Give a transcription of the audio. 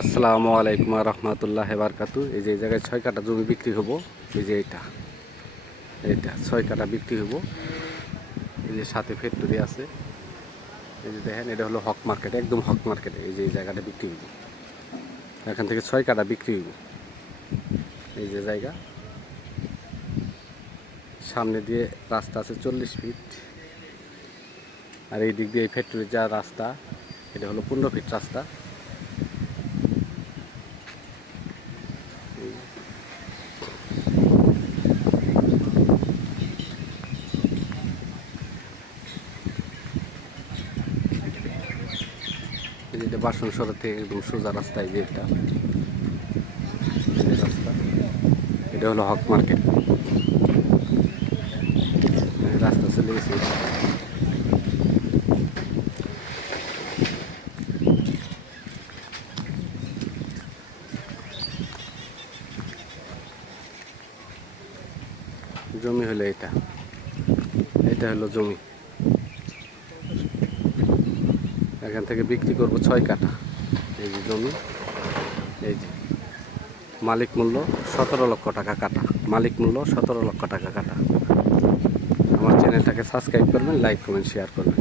আসসালামু আলাইকুম রহমতুল্লাহ বারকাতু। এই যে এই জায়গায় ছয় কাটা জমি বিক্রি হব, এই যে এটা এইটা, ছয় কাটা বিক্রি হব। এই যে সাথে ফ্যাক্টরি আছে। এই যে দেখেন, এটা হলো হক মার্কেট, একদম হক মার্কেটে। এই যে এই জায়গাটা বিক্রি হব। এখান থেকে ছয় কাটা বিক্রি হব। এই যে জায়গা। সামনে দিয়ে রাস্তা আছে চল্লিশ ফিট। আর এই দিক দিয়ে এই ফ্যাক্টরির যা রাস্তা, এটা হলো পনেরো ফিট রাস্তা। এটা বাসন থেকে একদম সোজা রাস্তা এই যে এটা। রাস্তা। এটা হলো হক মার্কেট। রাস্তা চলে গেছে। জমি হলো এটা। এটা হলো জমি। এখান থেকে বিক্রি করব ছয় কাটা এই যে জমি, এই যে মালিক মূল্য সতেরো লক্ষ টাকা কাটা মালিক মূল্য সতেরো লক্ষ টাকা কাটা আমার চ্যানেলটাকে সাবস্ক্রাইব করবেন, লাইক করবেন শেয়ার করবেন।